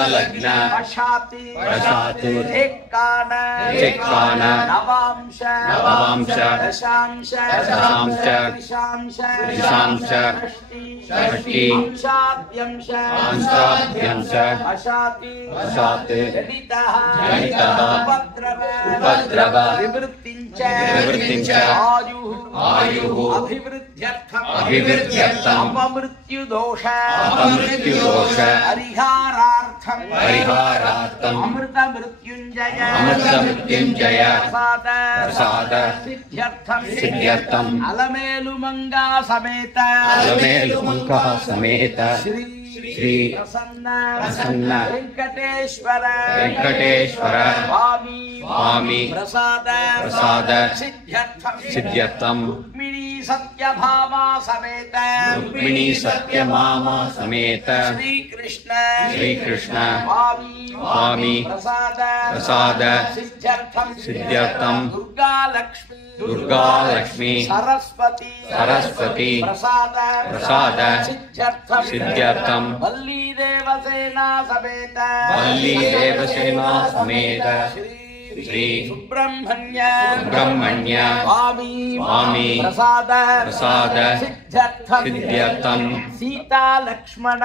नामलग्न वशातुर एकान नवांश दशांश त्रिशांश षष्टि अंशाद्यंश अशाति जनितः उपद्रव विवृत्तिंच आयुः अभिवृद्ध्यर्थम अपमृत्युदोष परिहारार्थम अमृतमृत्युंजय प्रसाद सिद्ध्यर्थम अलमेलुमंगा समेत श्री प्रसन्न वेंकटेश्वर स्वामी प्रसाद सिद्ध्यर्थम रुक्मिणी सत्यभामा समेत श्री कृष्ण स्वामी प्रसाद सिद्ध्यर्थम दुर्गा लक्ष्मी सरस्वती प्रसाद सिद्ध्यर्थम वल्ली देवसेना समेत श्री सुब्रह्मण्य स्वामी प्रसाद सिद्ध्यर्थम सीता लक्ष्मण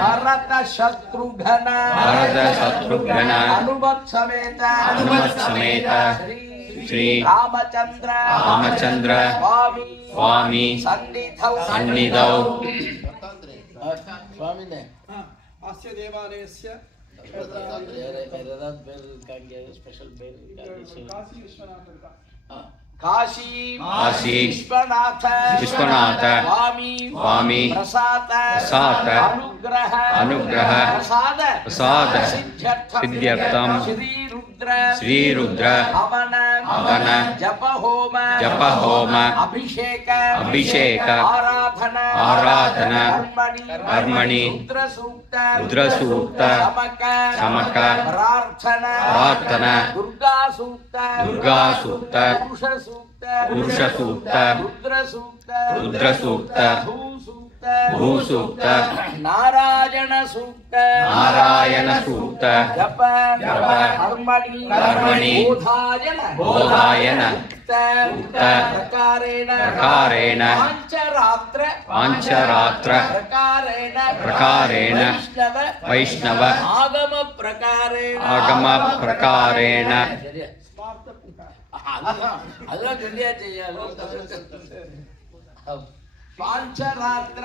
भरत शत्रुघ्न हनुमत समेत श्री रामचंद्र स्वामी सन्निधौ स्वामी ने अस्य देवालयस्य काशी विश्वनाथ स्वामी प्रसाद अनुग्रह प्रसाद सिद्ध्यर्थम श्री रुद्र हवन जप होम अभिषेक आराधना कर्मणि रुद्र सूक्त समक प्रार्थना दुर्गा सूक्त पुरुष सूक्त रुद्र सूक्त भू सूक्त नारायण सूक्त जप कर्मणि बोधायन प्रकारेण पांचरात्र प्रकारेण वैष्णव आगम प्रकारेण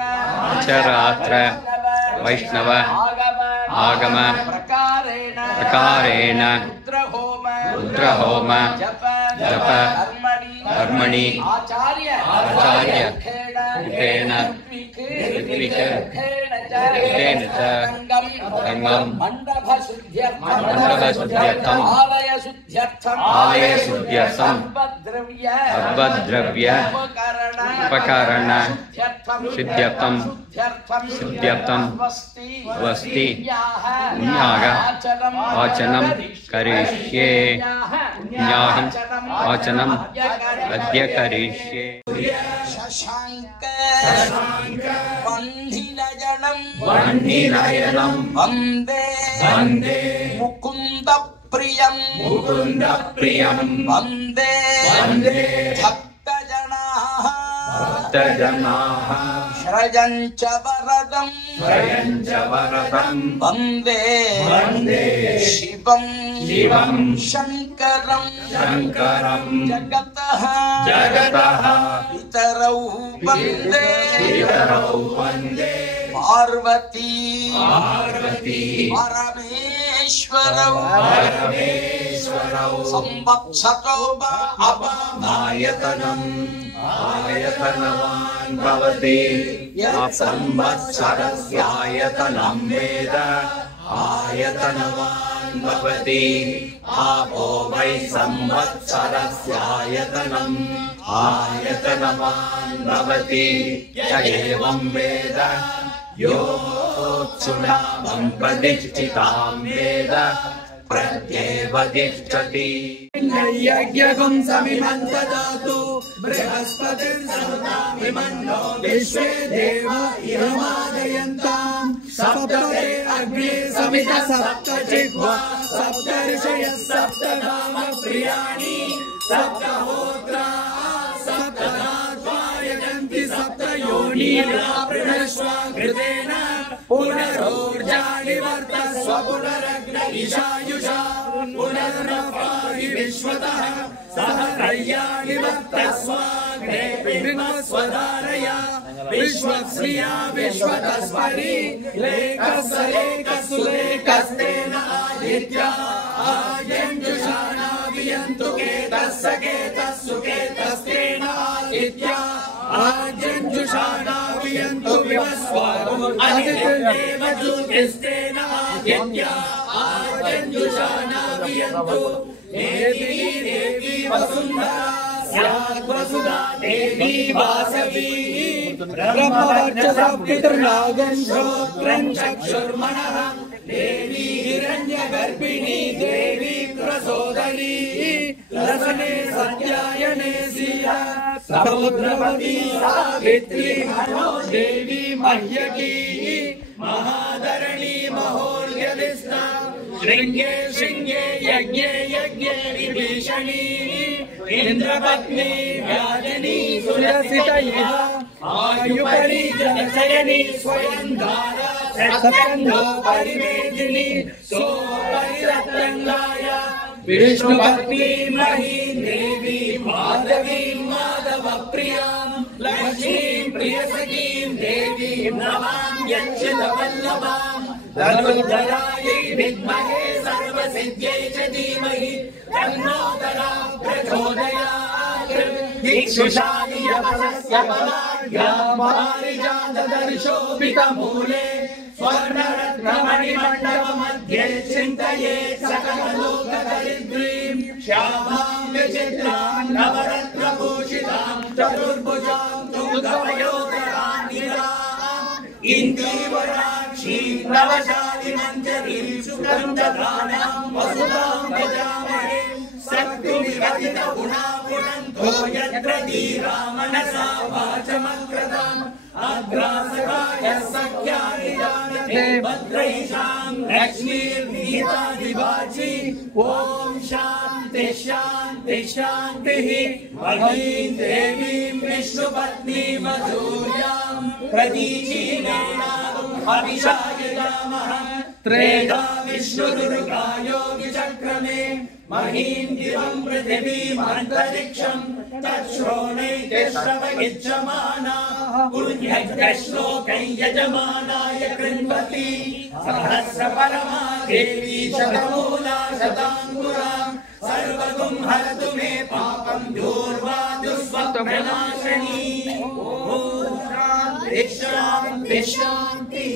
पांचरात्र वैष्णव आगम प्रकारेण रुद्रहोम जप कर्मणि आचार्य मंडपशुद्ध्यर्थम आलयशुद्ध्यर्थम सर्वद्रव्य उपकरण सिद्ध्यर्थम स्वस्ति वाचनम करिष्ये वाचनम अद्य करिष्ये शशांक वह्निनयनं वन्दे मुकुन्द प्रियं वन्दे भक्तजनाः श्रयञ्च वरदं वन्दे शिवं शङ्करं जगतः पितरौ वन्दे पार्वती परमेश्वरौ संवत्सरो आयतनवान् भवति संवत्सरस्यायतनं वेद आयतनवान् भवति आपो वै संवत्सरस्यायतनम् आयतनवान् भवति य एवं वेद योऽत्सुनामं प्रतिष्ठितां वेद प्रत्येवतिष्ठति यज्ञकं समिमं ददातु बृहस्पतिर्सविता विमन्नो विश्वे देवा इहमादयन्ताम् सप्तते अग्नि समित सप्त जिह्वा सप्त ऋषयः सप्त काम प्रियाणि सप्तहोत्रा सप्तधात्वा यजन्ति सप्त योनिना पृणस्व कृतेन पुनरोर्जानि वर्तस्व पुनरग्न इशायुषा पुनर्नपाहि विश्वतः सह रय्यानि वर्तस्वाग्ने बिम्बस्वधारया विश्वस्मिया विश्वतस्परि लेकस्तेन आदित्या आयञ्जुषाणा वियन्तु केतस्य केतस्तेन आदित्या आयञ्जुषाणा वियन्तु विवस्वारो अदितिर्देव ज्योतिस्तेन आदित्या आयञ्जुषाणा वियन्तु देवी वसुन्धरा स्यात् वसुधा देवी वासवी ब्रह्मवर्चसा पितृनागं श्रोत्रं चक्षुर्मनः देवी हिरण्यगर्भिणी देवी प्रसोदरी रसने सत्यायने सिया समुद्रवती सावित्री मनो देवी मह्यकी महाधरणी महोर्यदिस्ता श्रृंगे श्रृंगे यज्ञे यज्ञे विभीषणी इंद्रपत्नी व्याजनी सुरसितया आयुपरि जनशयनी स्वयंधारा सत्संगो परिवेदिनी सोपरिरत्नंगाय विष्णुभक्ति मही देवी माधवी माधव प्रियां लक्ष्मीं प्रियसखीं देवीं नमां यक्षवल्लभां धनुर्धरायै विद्महे सर्वसिद्ध्यै च धीमहि तन्नो धरा प्रचोदयात् इक्षुषाणि यवनस्य बलाढ्यां पारिजातदर्शोभितमूले स्वर्णरत्नमणिमण्डपमध्ये चिन्तयेत् सकललोकदरिद्रीं श्यामां विचित्रां नवरत्नभूषितां चतुर्भुजां तुङ्गपयोधरां गिराम् इन्दीवराक्षीं नवशालिमञ्जरीं सुगन्धधानां वसुधां भजामहे शक्तिनिगदितगुणागुणन्तो यत्र धीरामनसा वाचमक्रताम् अग्रासकाय सख्यानि जानते भद्रैषां लक्ष्मीर्निहितादिवाची ॐ शान्ति शान्ति शान्तिः महीं देवीं विष्णुपत्नीमधुर्यां प्रतीचीनेनागुं अभिषाययामः त्रेधा विष्णुदुर्गायो विचक्रमे महीं दिवं पृथिवीम् अन्तरिक्षं तच्छ्रोणैतिश्रवयिज्यमानाः पुण्यश्लोकै यजमानाय कृण्वति सहस्रपरमा देवी शतमूला शताङ्कुरा सर्वगुं हरतु मे पापं दूर्वा दुःस्वप्ननाशिनी ॐ शान्ति शान्तिः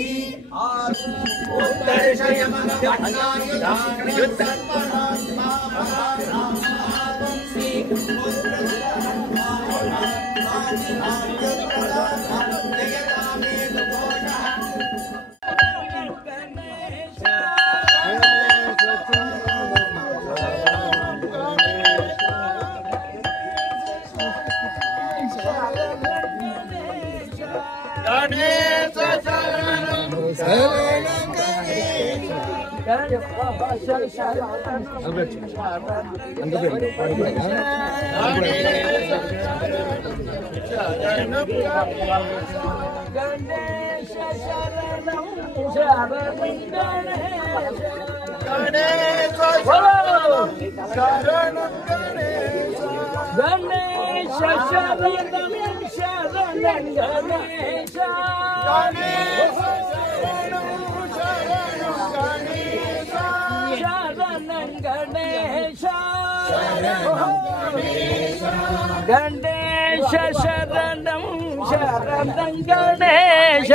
गणेश शरणं शरणं गणेश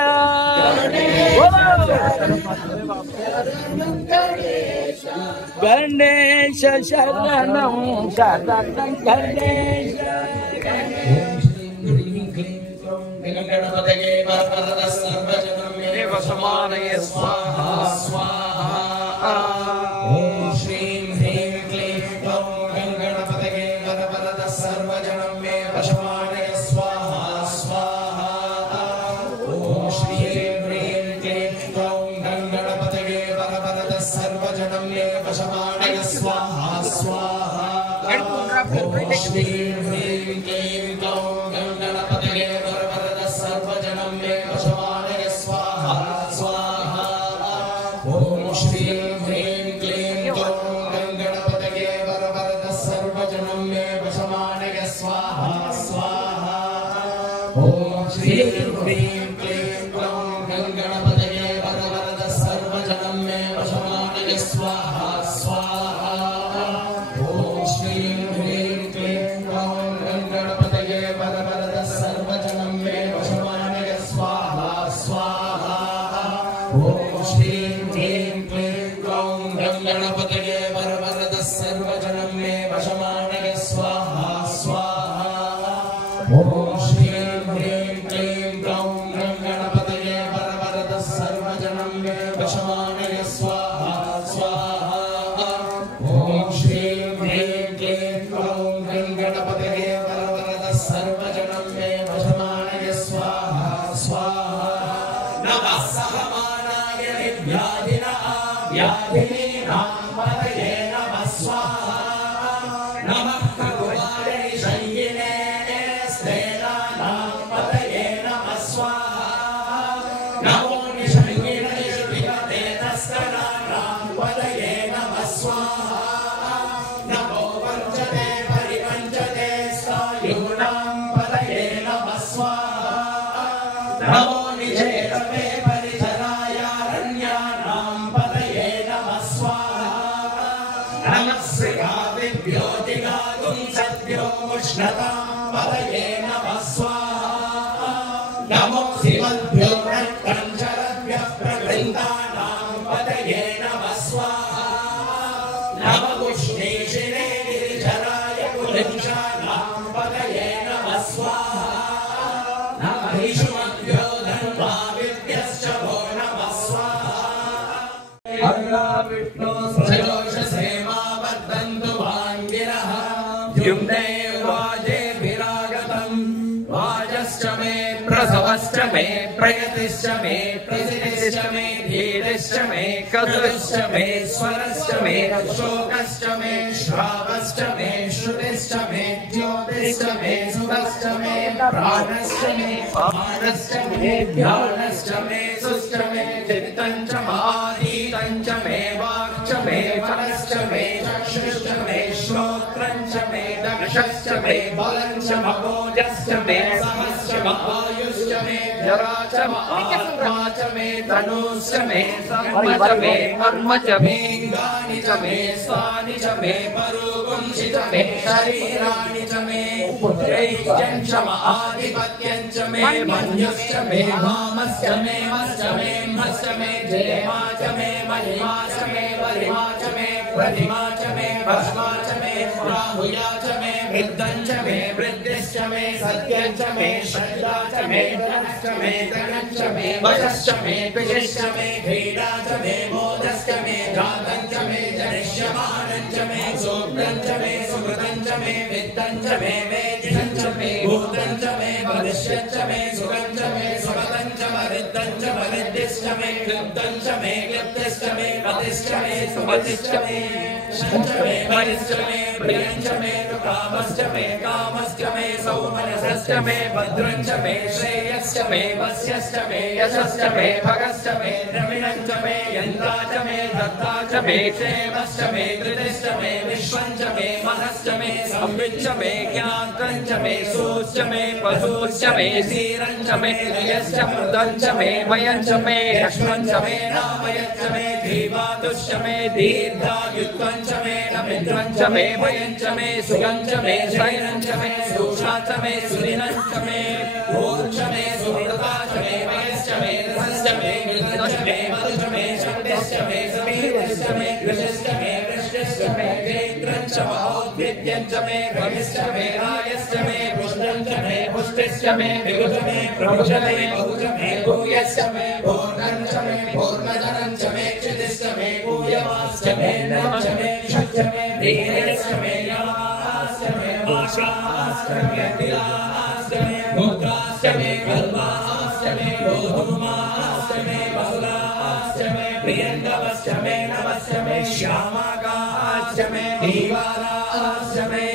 गणेश शरणं शरणं गणेश गणपतये वरवरदः सर्वजनं मे वशमानय स्वाहा स्वाहा ॐ श्रीं ह्रीं क्लीं ग्लौं गणपतये वरवरदः सर्वजनं मे वशमानय स्वाहा स्वाहा ॐ श्रीं ह्रीं क्लीं ग्लौं श्रीं ह्रीं क्लीं क्लौं गणपतये वरवरदः सर्वजनं मे वशमानय स्वाहा स्वाहा ॐ श्रीं ह्रीं क्लीं क्लौं गणपतये वरवरदः सर्वजनं मे वशमानय स्वाहा स्वाहा ॐ श्रीं ह्रीं क्लीं क्लौं गणपतये वरवरदः सर्वजनं मे वशमानय स्वाहा स्वाहा ॐ श्रीं ह्रीं क्लीं क्लौं गणपतये वरवरदः सर्वजनं मे वशमानय स्वाहा स्वाहा ॐ श्रीं ह्रीं क्लीं क्लौं गणपतये वरवरदः सर्वजनं मे वशमानय स्वाहा स्वाहा ॐ श्रीं ह्रीं क्लीं क्लौं गणपतये वरवरदः सर्वजनं मे वशमानय स्वाहा स्वाहा ॐ श्रीं ह्रीं क्लीं क्लौं गणपतये वरवरदः सर्वजनं मे वशमानय स्वाहा स्वाहा नमः सहमानाय व्याधिनः व्याधिनीनां पतये नमः स्वाहा नमः खगोलाय शय्यिने स्तेनानां पतये नमः स्वाहा नमो निशय्यिने विगते तस्कराणां पतये नमः स्वाहा नमो वञ्चते परिवञ्चते स्थायूनां पतये नमः स्वाहा नमो निषेधवे परिचरायारण्यानां पतये नमः स्वाहा नमः श्रीगादिभ्यो जिगातुं सद्यो मुष्णतां पतये नमः स्वाहा नमो शिवभ्यो रक्तञ्जरभ्यः प्रकृन्तानां पतये नमः स्वाहा नमः उष्णीशिने गिरिचराय कुलिञ्जानां पतये नमः स्वाहा नमः ईशुमभ्यो धन्वाविद्यश्च भो नमः स्वाहा विष्णु सजोषसे मा वर्धन्तु वाङ्गिरः द्युम्ने वाजे विरागतम् वाजश्च मे प्रसवश्च मे प्रयतिश्च मे प्रसिद्धिश्च मे धीरश्च मे कदुश्च मे स्वरश्च मे शोकश्च मे श्रावश्च मे श्रुतिश्च मे ज्योतिश्च मे सुखश्च मे प्राणश्च मे पानश्च मे ध्यानश्च मे सुश्च मे चित्तञ्च महातीतञ्च मे वाक्च मे मनश्च मे चक्षुश्च मे श्रोत्रञ्च मे दक्षश्च मे बलञ्च महोजश्च मे सहश्च महायुश्च मे जरा च महात्मा च मे तनुश्च मे सर्व च मे कर्म च मे गानि च मे स्वानि च मे परुगुंसि च मे शरीराणि च मे पुत्रैश्च महाधिपत्यञ्च मे मन्युश्च मे वामश्च मे मश्च मे मश्च मे जयमा च मे महिमा च मे वरिमा च मे प्रतिमा च मे भस्मा च मे राहुया च मे वृद्धञ्च मे वृद्धिश्च मे सत्यञ्च मे श्रद्धा च मे धनश्च मे धनञ्च मे वशश्च मे विशिष्ट मे क्रीडा च मे मोदश्च मे जातञ्च मे जनिष्यमानञ्च मे सूक्तञ्च मे सुकृतञ्च मे वित्तञ्च मे वेदितञ्च मे भूतञ्च मे भविष्यञ्च मे सुखञ्च मे सुगतञ्च वरिद्धञ्च वरिद्धिश्च मे क्लिप्तञ्च मे क्लिप्तिश्च मे पतिश्च मे सुमतिश्च मे शञ्च मे वरिश्च मे प्रियञ्च मे कामश्च मे कामश्च मे सौमनसश्च मे भद्रञ्च मे श्रेयश्च मे वस्यश्च मे यशश्च मे भगश्च मे द्रविणञ्च मे यन्ता च मे दत्ता च मे क्षेमश्च मे कृतिश्च मे विश्वञ्च मे मनश्च मे संविच्च मे ज्ञातञ्च मे सूश्च मे पशुश्च मे सीरञ्च मे यश्च मृदञ्च मे वयञ्च मे लक्ष्मञ्च मे नामयश्च मे धीवातुश्च मे दीर्घायुत्वञ्च मे नमिन्द्रञ्च मे वयञ्च मे सुगञ्च मे शैरञ्च मे सुषाच मे सुदिनञ्च मे ऊर्च मे सुमृता च मे वयश्च मे रसश्च मे मृतश्च मे मधुश्च मे शक्तिश्च मे समीरश्च मे कृषश्च मे वृष्टिश्च मे चैत्रञ्च महोद्भिद्यञ्च मे भविश्च मे रायश्च मे पुष्टञ्च मे पुष्टिश्च मे विगुज मे प्रभुज मे बहुज मे भूयश्च मे भोर्गञ्च मे भोर्गजनञ्च मे क्षितिश्च मे भूयवाश्च मे नञ्च मे क्षुच्च मे धीरश्च मे याश्च मे आशाश्च मे तिलाश्च मे मुद्राश्च मे कल्पाश्च मे गोधूमाश्च मे बहुलाश्च मे प्रियङ्गवश्च मे नवश्च मे श्यामाकाश्च मे दीवाराश्च मे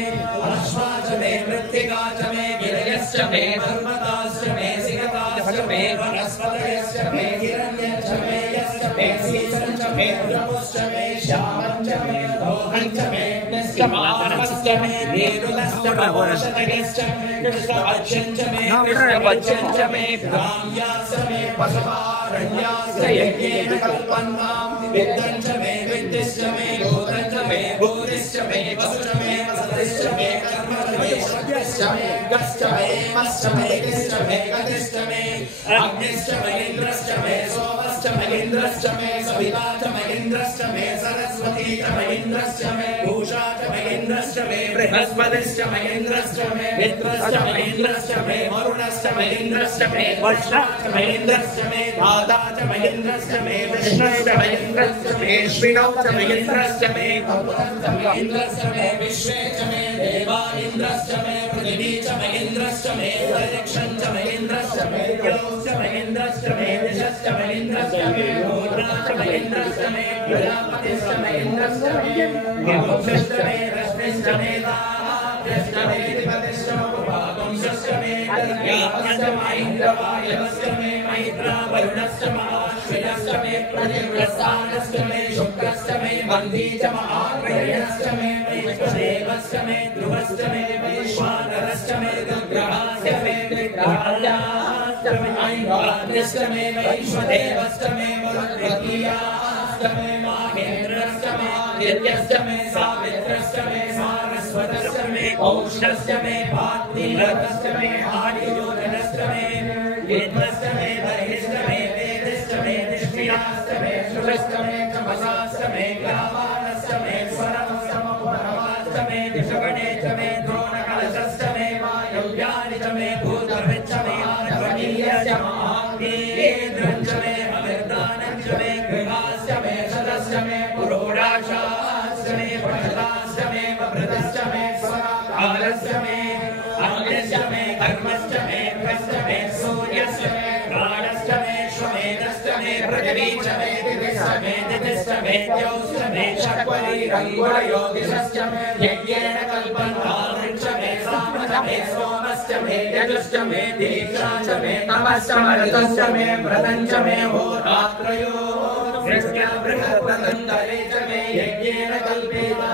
च मे वनस्पतयश्च मे हिरण्यश्च मे यश्च मे सीसञ्च मे द्रवश्च मे श्यामञ्च मे लोहञ्च मे मानश्च मे नीरुलश्च महोषधयश्च मे कृष्णपक्षञ्च मे कृष्णपक्षञ्च मे भ्राम्याश्च मे पशुपारण्याश्च यज्ञेन कल्पन्तां विद्यञ्च मे विद्यश्च मे भूतञ्च मे भूतिश्च मे वसुश्च मे वसतिश्च मे कर्मच मे सत्यश्च मे गश्च मे मश्च मे गिश्च मे गतिश्च मे अग्निश्च मे इन्द्रश्च मे सोमश्च मे इन्द्रश्च मे सविता च मे इन्द्रश्च मे सरस्वती च मे इन्द्रश्च मे पूषा च मे इन्द्रश्च मे बृहस्पतिश्च मे इन्द्रश्च मे मित्रश्च मे इन्द्रश्च मे वरुणश्च मे इन्द्रश्च मे वर्षा च मे इन्द्रश्च मे धाता च मे इन्द्रश्च मे विष्णुश्च मे इन्द्रश्च मे श्रीणौ च मे इन्द्रश्च मे इन्द्रश्च मे विश्वे च मे देवा इन्द्रश्च मे पृथिवी च मे इन्द्रश्च मे अंतरिक्षं च मे इन्द्रश्च मे द्यौश्च मे इन्द्रश्च मे दिशश्च मे इन्द्रश्च मे रुद्रा च मे इन्द्रश्च मे प्रजापतिश्च मे इन्द्रश्च मे वंशश्च मे रश्मिश्च मे दाभ्यश्च मे दिपतिश्च मपुपागुंशश्च मे दर्यापश्च मे इन्द्रवायवश्च मे मैत्रा वरुणश्च महाश्विनश्च मे प्रतिव्रस्तानश्च मे शुक्रश्च मे बन्धी च महाग्रहणश्च मे वैश्वदेवश्च मे ध्रुवश्च मे वैश्वानरश्च मे रुद्रश्च मे विग्रहाश्च मे ऐन्द्राश्च मे वैश्वदेवश्च मे वरुणश्च मे माहेन्द्रश्च मे आदित्यश्च मे सावित्रश्च मे सारस्वतश्च मे औष्णश्च मे भाद्रपदश्च मे आदियोजनश्च मे विद्मश्च मे बर्हिश्च मे वेदश्च मे निष्क्रियाश्च मे श्रुतश्च मे तपसाश्च मे ग्रामानश्च मे स्वरमश्च मपुरवाश्च मे दिशगणे च मे द्रोणकलशश्च मे वायव्यानि च मे भूतविच्च मे आर्गणीयश्च महाग्नेन्द्रञ्च मे अमिर्दानञ्च मे गृहाश्च मे शतश्च मे पुरोडाशाश्च मे पठताश्च मे वभृतश्च मे स्वराकालश्च मे अग्निश्च मे कर्मश्च मे कश्च मे सूर्यश्च मे प्राणश्च मे श्वमेधश्च मे पृथिवी च मे दिविश्च मे दितिश्च मे द्यौश्च मे शक्वरीरङ्गुरयोगिश्च मे यज्ञेन कल्पन्तामृच्च मे सामश्च मे सोमश्च मे यजुश्च मे दीक्षा च मे तपश्च मरुतश्च मे व्रतञ्च मे होरात्रयो बृहत्पतङ्गले च मे यज्ञेन कल्पेता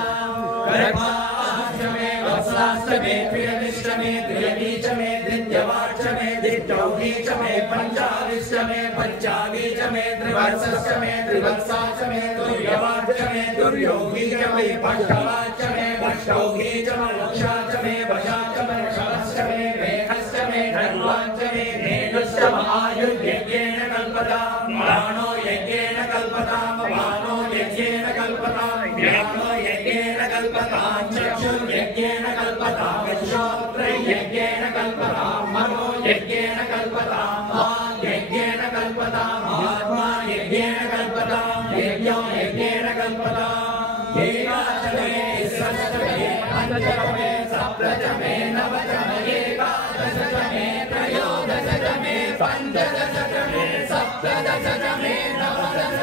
वत्साश्च मे प्रियनिश्च मे प्रियनी च मे दित्यवाच्च मे दित्यौही च मे पञ्चाविश्च मे पञ्चावी च मे त्रिवत्सश्च मे त्रिवत्सा च मे दुर्यवाच्च मे दुर्योगी च मे भट्टवाच्च मे भट्टौही च मे वक्षा च मे वशा च मे शवश्च मे मेघश्च मे धन्वाच्च मे धेनुश्च आयुर्यज्ञेन कल्पतां प्राणो यज्ञेन कल्पतां पानो यज्ञेन कल्पतां ज्ञानो यज्ञेन कल्पतां चक्षुर्यज्ञेन कल्पतां श्रोत्रयज्ञेन कल्पतां मनो यज्ञेन कल्पतां वाक् यज्ञेन कल्पतां आत्मा यज्ञेन कल्पतां यज्ञो यज्ञेन कल्पतां एकादश मे षष्ठ मे पञ्च मे सप्त मे नव मे एकादश मे त्रयोदश मे पञ्चदश मे सप्तदश मे नवदश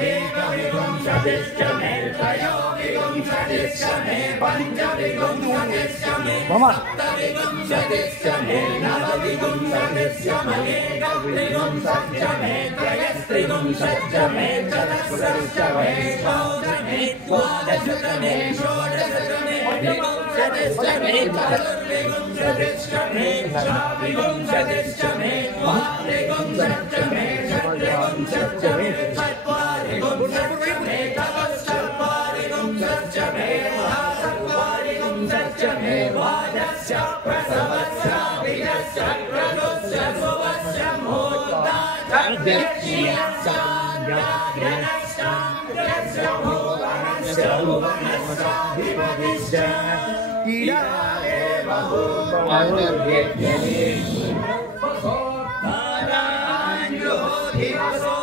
मे एकविंशतिश्च मे त्रयोविंशतिश्च मे पञ्चविंशतिश्च मे सप्तविंशतिश्च मे नवविंशतिश्च मे एकत्रिंशच्च मे त्रयस्त्रिंशच्च मे चतुर्दश मे चौदश मे द्वादश मे षोडश मे विंशतिश्च मे चतुर्विंशतिश्च मे षड्विंशतिश्च मे द्वात्रिंशच्च मे षड्विंशच्च मे चत्वारिंशच्च मे चतुश्चत्वारिंशच्च मे चत्वारिंशच्च मे वाजश्च प्रसवश्च बीजश्च क्रतुश्च सुवश्च मुहूर्ताश्च यज्ञश्च ज्ञानश्च यश्च भुवनश्च भुवनश्चाधिपतिश्च ईरा एव भूर्भुवस्सुर्यज्ञे दिवसो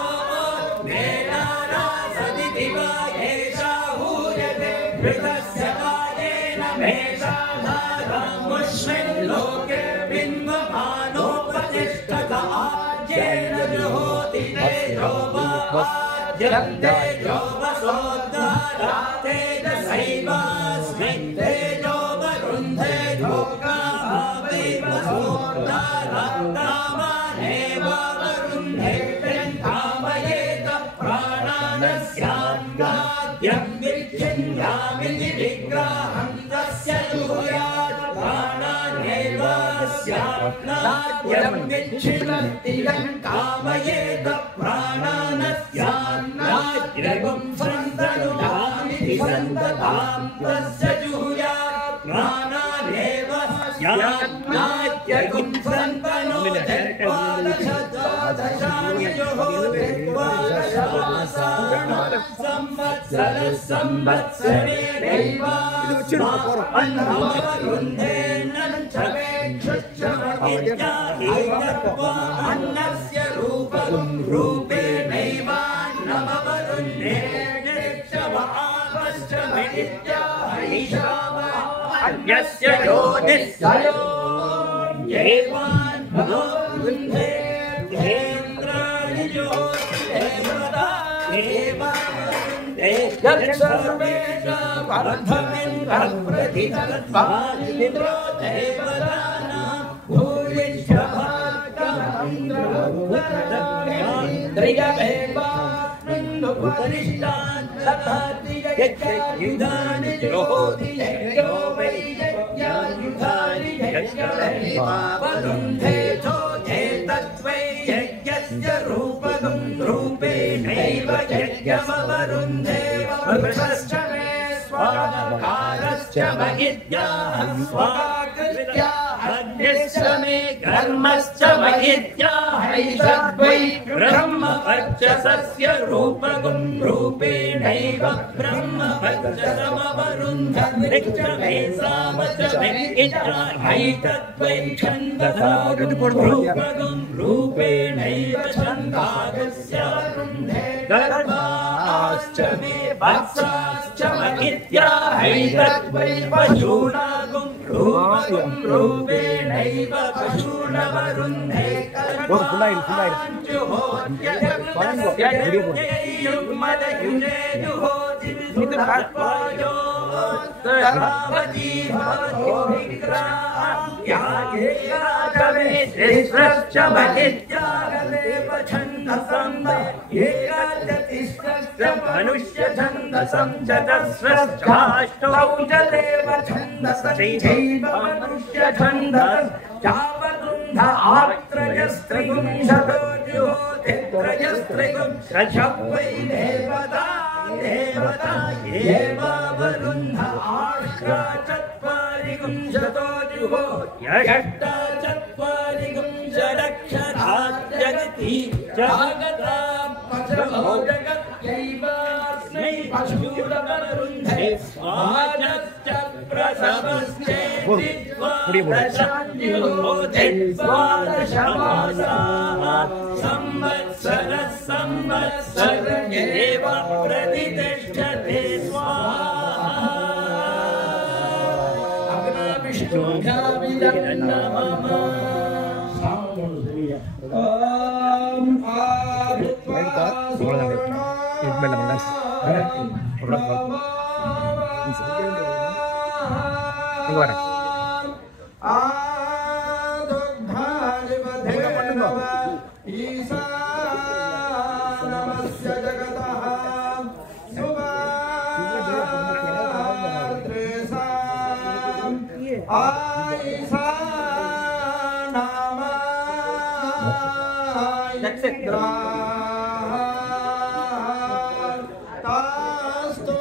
वेदाना सदितिवा एषा हूयते मृतस्य कायेन मेषाधारमुष्मिन् लोके बिम्बमानोपतिष्ठत आज्येन जुहोति तेजोवाद्यन्ते तेजसैवास्मि तेजो वरुन्धे लोकाः वैवसोद्धारत्तामानेव पुरं विच्छिन्नतिलं कामयेत प्राणानस्यान्नाद्यगुं सन्तनुधामिति सन्ततां तस्य जुहुयात् प्राणानेव स्यान्नाद्यगुं अन्नस्य रूपं रूपेणैवान्नमवरुन्धे अन्यस्य ज्योतिष्यो देवान् भवरुन्धे ज्योतिरेवता सर्वेषा वर्धमिन्द्रप्रतितत्पालिन्द्रो देवतानां भूयिष्ठभागमिन्द्रयोगमेवास्मिन्नुपरिष्टान् ददाति यज्ञयुधानि ज्योति यज्ञो वै यज्ञयुधानि यज्ञमेवावरुन्धेथो एतद्वै यज्ञस्य रूपकं रूपेणैव यज्ञमवरुन्धे वृषश्च मे स्वाकारश्च महित्याः स्वाकृत्या अग्निश्च मे कर्मश्च महित्याहैतद्वै ब्रह्मवर्चसस्य रूपकं रूपेणैव ब्रह्मवर्चसमवरुन्धे मे सामच मे इच्छाहैतद्वै छन्दसारूपकं रूपेणैव छन्दागस्यारुन्धे गर्भाश्च मे वत्साश्च महित्याहैतद्वै पशूनागं रूपकं रूपेणैव पशूनवरुन्धे मनुष्य छन्दसं चतस्रश्चाष्टौ जलेव छन्दसैव मनुष्य छन्दस् चावतुन्ध आत्रयस्त्रिगुंशतो जुहोतित्रयस्त्रिगुं शशवै देवता देवता एवावरुन्ध आश्रा चत्वारिगुंशतो जुहोत्यष्टा चत्वारिगुंशदक्षरा जगति जागता पशवो जगत्यैवास्मै पशूरवरुन्धे स्वाजश्च प्रसवश्चेति द्वादशान्योधे द्वादशमासाः संवत्सरः संवत्सर एव प्रतिष्ठते स्वाहा अग्नाविष्णुभ्यां नमः ईशानमस्य जगतः सुभाद्रेसाम् आईशानामायिन्द्रा तास्तो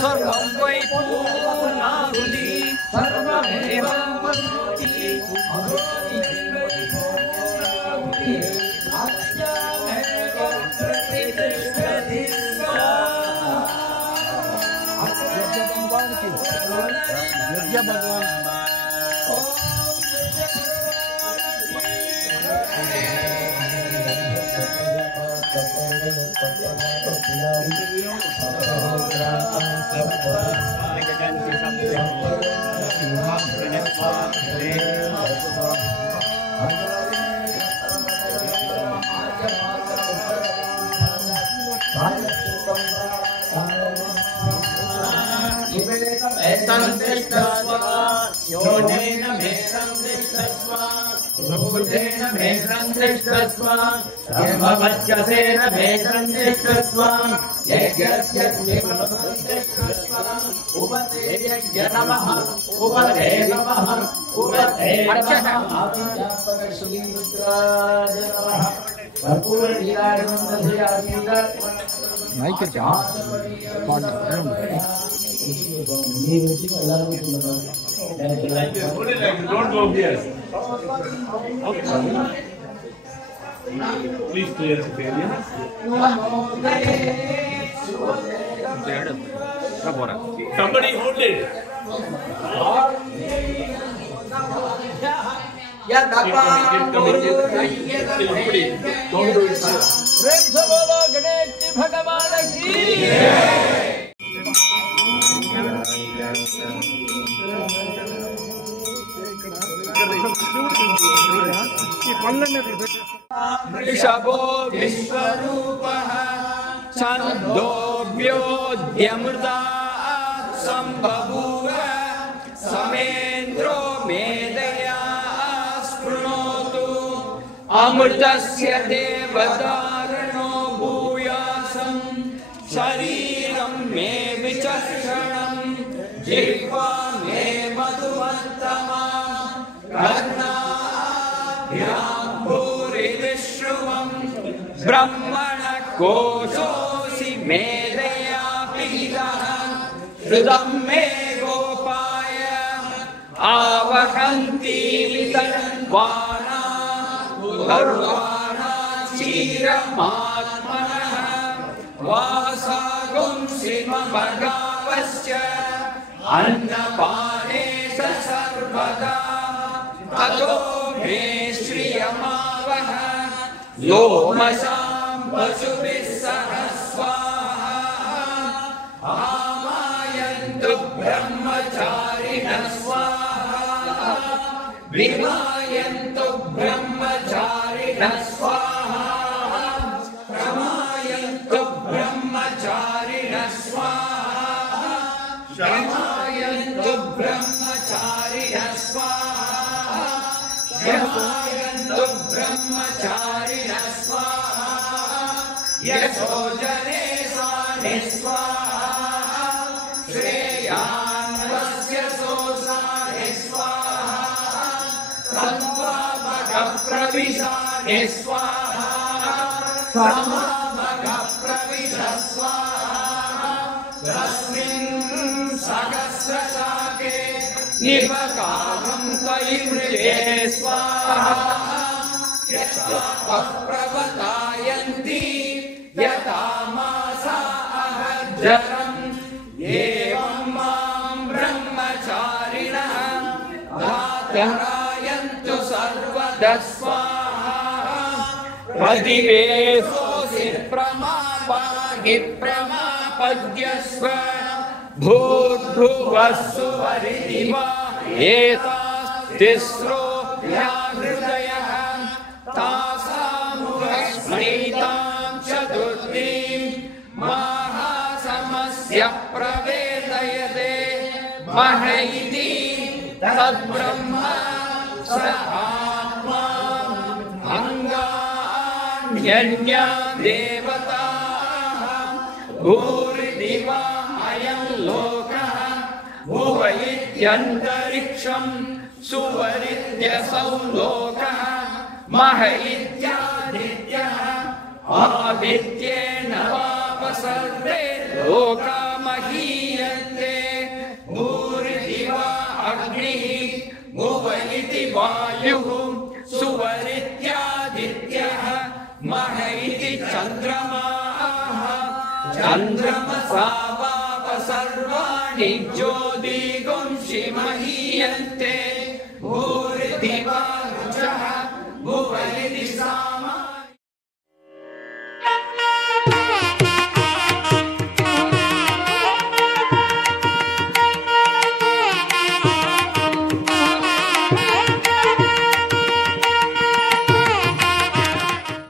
सर्वं वै पूर्णाहुति सर्वमेव वरुति अस्यामेव प्रतिष्ठति संतिष्ठस्व योगेन मे संदिष्टस्व भूतेन मे संदिष्टस्व धर्मवच्चसेन मे संदिष्टस्व यज्ञस्य संदिष्टस्व उपते यज्ञ नमः उपते नमः उपते नमः श्रीरुद्राय नमः कर्पूर mic Don't go here. Please clear the area. Somebody hold it. Don't do it. प्रेम से बोलो गणेश जी भगवान की वृषभो विश्वरूपः छन्दोभ्योऽद्यमृतात् सम्बभूव समेन्द्रो मेधया स्पृणोतु अमृतस्य देवदारणो भूयासं शरीरं मे विचक्षणं जिह्वा मे मधुमत्तमा कर्णाभ्याम्भूरिविश्रुवम् ब्रह्मणः कोशोऽसि मेधया पीडः हृदं मे गोपाय आवहन्ति तन्वाना सर्वाणा क्षीरमात्मनः वासागुंसि मम गावश्च अन्नपाने स सर्वदा ततो मे श्रियमावह लोमशां पशुभिः सह स्वाहा आमायन्तु ब्रह्मचारिणः स्वाहा विमायन्तु ब्रह्मचारिणः स्वाहा प्रमायन्तु ब्रह्मचारिणः स्वाहा शमायन्तु ब्रह्मचारिणः स्वाहा शमायन्तु ब्रह्मचारिणः स्वाहा यशो जने सानि स्वाहा श्रेयान्वस्य सोसानि स्वाहा प्रविशानि स्वाहा समामगप्रविश स्वाहा तस्मिन् सहस्रशाके निपकामं तैमृजे स्वाहा यथा प्रवतायन्ति यथा मासा अहज्जरम् एवं मां ब्रह्मचारिणः धातरायन्तु सर्वदा स्वाहा प्रतिवेशोऽसि प्रमापाहि प्रमापद्यस्व भूर्भुवः सुवरिवा एतास्तिस्रो हृदयः तासामुपस्मृतां चतुर्थीं महासमस्य प्रवेदयते मह इति तद्ब्रह्म स आत्मा अङ्गान्यन्या देवताः भूरिदिवा अयं लोकः भुव इत्यन्तरिक्षं सुवरित्यसौ लोकः मह इत्यादित्यः आदित्येन वाप सर्वे लोका महीयन्ते भूरिदिवा अग्निः भुव इति वायुः सुवरित्यादित्यः मह इति चन्द्रमाः चन्द्रमसा वाप सर्वाणि ज्योतिगुंसि महीयन्ते भूरिदिवा रुचः भुव इति सा